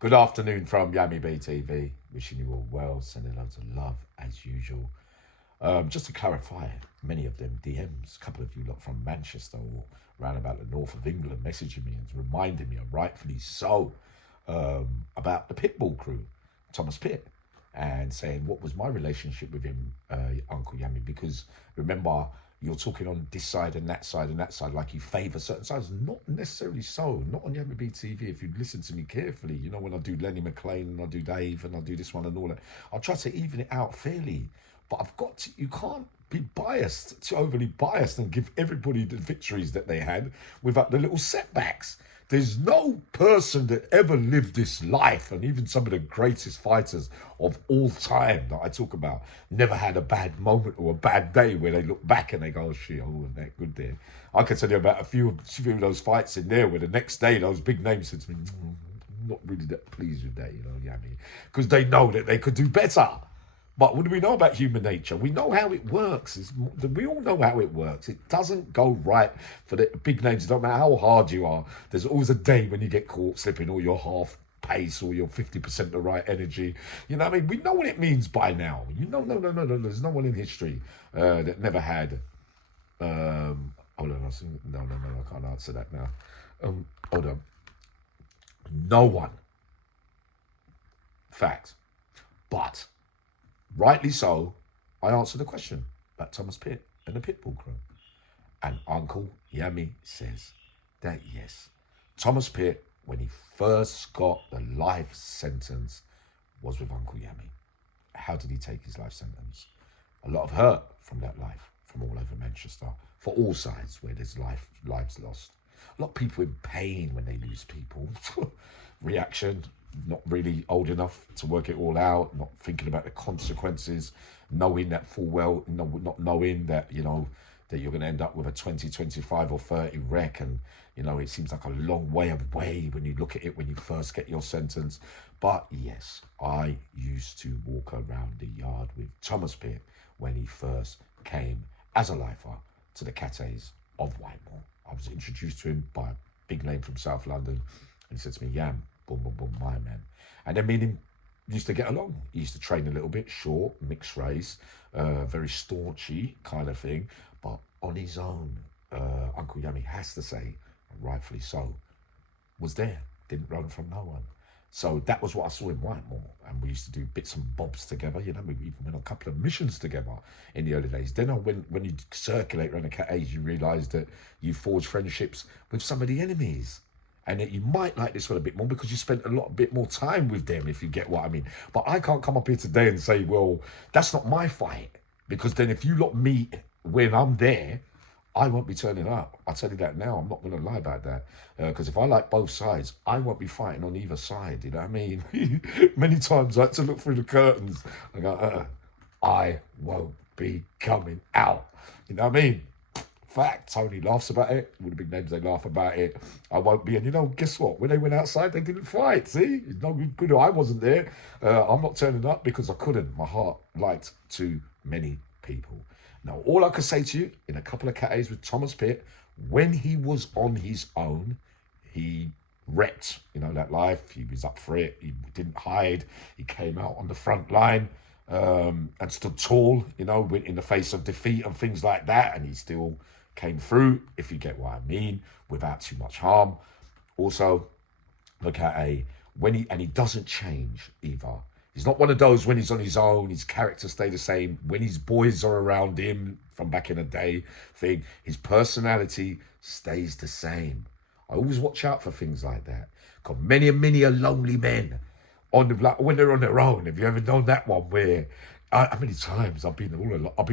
Good afternoon from Yami BTV. Wishing you all well, sending loads of love as usual. Just to clarify, many of them DMs, a couple of you lot from Manchester or round about the north of England messaging me and reminding me, and rightfully so, about the Pittbull crew, Thomas Pitt, and saying what was my relationship with him, Uncle Yami, because remember, you're talking on this side and that side and that side, like you favour certain sides. Not necessarily so. Not on Yami BTV. If you listen to me carefully, you know, when I do Lenny McLean and I do Dave and I do this one and all that, I'll try to even it out fairly. But I've got to, you can't be biased, too overly biased, and give everybody the victories that they had without the little setbacks. There's no person that ever lived this life, and even some of the greatest fighters of all time that I talk about never had a bad moment or a bad day where they look back and they go, oh shit, oh, wasn't that good there. I can tell you about a few of those fights in there where the next day those big names said to me, not really that pleased with that, you know, Yami, because they know that they could do better. But what do we know about human nature? We know how it works. We all know how it works. It doesn't go right for the big names. It don't matter how hard you are. There's always a day when you get caught slipping or you're half pace or you're 50% the right energy. You know what I mean? We know what it means by now. You know, no. There's no one in history that never had. Hold on. No. I can't answer that now. Hold on. No one. Fact. But rightly so, I answered the question about Thomas Pitt and the Pittbull crew. And Uncle Yami says that yes, Thomas Pitt, when he first got the life sentence, was with Uncle Yami. How did he take his life sentence? A lot of hurt from that life, from all over Manchester, for all sides where there's lives lost. A lot of people in pain when they lose people. Reaction, not really old enough to work it all out, not thinking about the consequences, knowing that full well, not knowing that, you know, that you're going to end up with a 20, 25 or 30 wreck. And, you know, it seems like a long way away when you look at it when you first get your sentence. But yes, I used to walk around the yard with Thomas Pitt when he first came as a lifer to the Cates of Whitemore. I was introduced to him by a big name from South London, and he said to me, Yam, boom, boom, boom, my man. And then me and him used to get along. He used to train a little bit, short, mixed race, very staunchy kind of thing, but on his own, Uncle Yummy has to say, rightfully so, was there, didn't run from no one. So that was what I saw in Whitemore, and we used to do bits and bobs together. You know, we even went on a couple of missions together in the early days. Then when you circulate around the Cat Age, you realise that you forge friendships with some of the enemies, and that you might like this one a bit more because you spent a bit more time with them, if you get what I mean. But I can't come up here today and say, well, that's not my fight, because then if you lot meet when I'm there, I won't be turning up. I'll tell you that now. I'm not going to lie about that. Because if I like both sides, I won't be fighting on either side. You know what I mean? Many times I like to look through the curtains. I go, I won't be coming out. You know what I mean? Fact, Tony laughs about it. All the big names, they laugh about it. I won't be. And you know, guess what? When they went outside, they didn't fight. See? It's no good. I wasn't there. I'm not turning up because I couldn't. My heart liked too many people. Now, all I can say to you, in a couple of Cat A's with Thomas Pitt, when he was on his own, he repped, you know, that life. He was up for it. He didn't hide. He came out on the front line and stood tall, you know, in the face of defeat and things like that. And he still came through, if you get what I mean, without too much harm. Also, the Cat A, he doesn't change either. He's not one of those when he's on his own, his character stay the same. When his boys are around him from back in the day thing, his personality stays the same. I always watch out for things like that. Because many are lonely men when they're on their own. Have you ever known that one where how many times I've been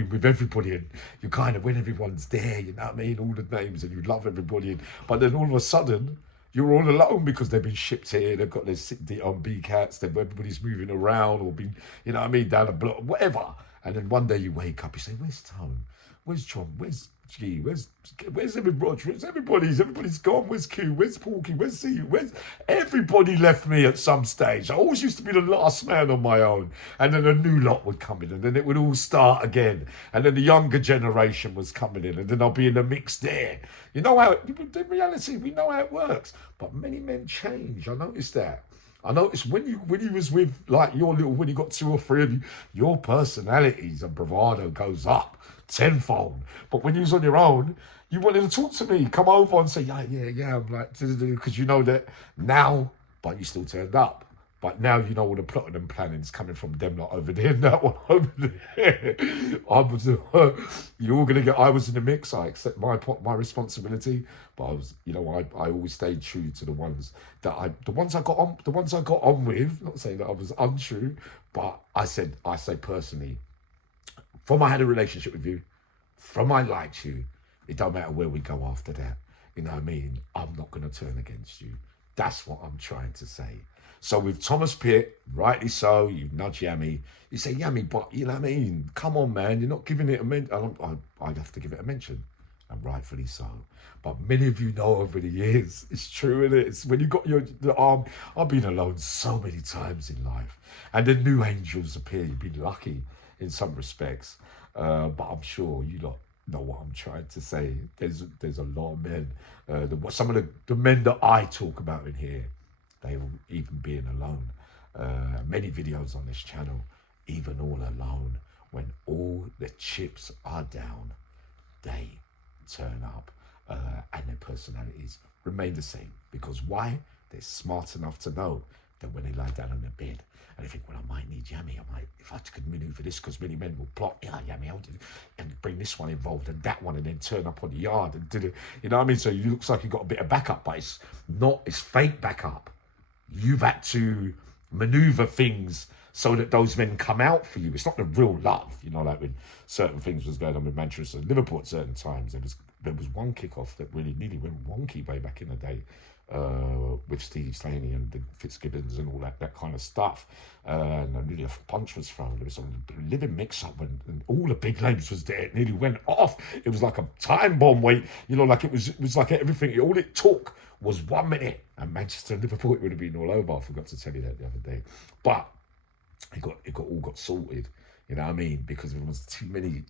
with everybody, and you kind of, when everyone's there, you know what I mean, all the names, and you love everybody, but then all of a sudden you're all alone because they've been shipped here, they've got their on B cats, everybody's moving around or been, you know what I mean, down the block, whatever. And then one day you wake up, you say, where's Tone? Where's John? Where's G? Where's everybody? Everybody's gone. Where's Q? Where's Porky? Where's C? Where's everybody left me at some stage? I always used to be the last man on my own, and then a new lot would come in, and then it would all start again, and then the younger generation was coming in, and then I'll be in the mix there. You know how in reality we know how it works, but many men change. I noticed that. I noticed when you was with like when you got two or three of you, your personalities and bravado goes up tenfold. But when you was on your own, you wanted to talk to me, come over and say, yeah, I'm like, because you know that now, but you still turned up. But now you know all the plotting and planning is coming from them lot over there and that one over there. You're all gonna get. I was in the mix. I accept my responsibility, but I was, I always stayed true to the ones the ones I got on with. Not saying that I was untrue, but I say personally, from I had a relationship with you, from I liked you, it don't matter where we go after that. You know what I mean? I'm not going to turn against you. That's what I'm trying to say. So with Thomas Pitt, rightly so, you nudge Yami. You say, Yami, but you know what I mean? Come on, man. You're not giving it a mention. I'd have to give it a mention. And rightfully so. But many of you know over the years, it's true, isn't it? It's when you got the arm. I've been alone so many times in life. And then new angels appear. You've been lucky in some respects. But I'm sure you lot know what I'm trying to say. There's a lot of men. Some of the men that I talk about in here, they will even being alone. Many videos on this channel, even all alone, when all the chips are down, they turn up, and their personalities remain the same. Because why? They're smart enough to know that when they lie down on their bed and they think, well, I might need Yami, if I could maneuver this, because many men will plot, Yami, I'll do it, and bring this one involved and that one, and then turn up on the yard and do it. You know what I mean? So it looks like you've got a bit of backup, but it's fake backup. You've had to maneuver things so that those men come out for you. It's not the real love, like when certain things was going on with Manchester Liverpool at certain times. There was one kickoff that really nearly went wonky way back in the day, with Steve Slaney and the Fitzgibbons and all that kind of stuff. And nearly a punch was thrown. There was a living mix-up and all the big names was there. It nearly went off. It was like a time bomb wait. Like it was like everything. All it took was 1 minute. And Manchester and Liverpool, it would have been all over. I forgot to tell you that the other day. But it got sorted. You know what I mean? Because there was too many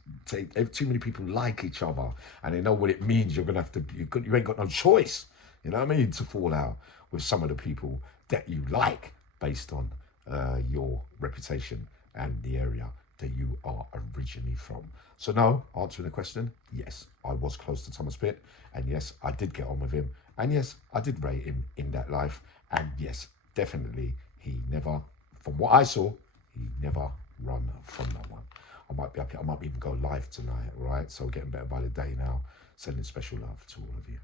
people like each other, and they know what it means. You're gonna have to. You ain't got no choice. You know what I mean? To fall out with some of the people that you like based on your reputation and the area that you are originally from. So no, answering the question, yes, I was close to Thomas Pitt, and yes, I did get on with him, and yes, I did rate him in that life, and yes, definitely he never, from what I saw, he never run from no one. I might even go live tonight, right? So getting better by the day now. Sending special love to all of you.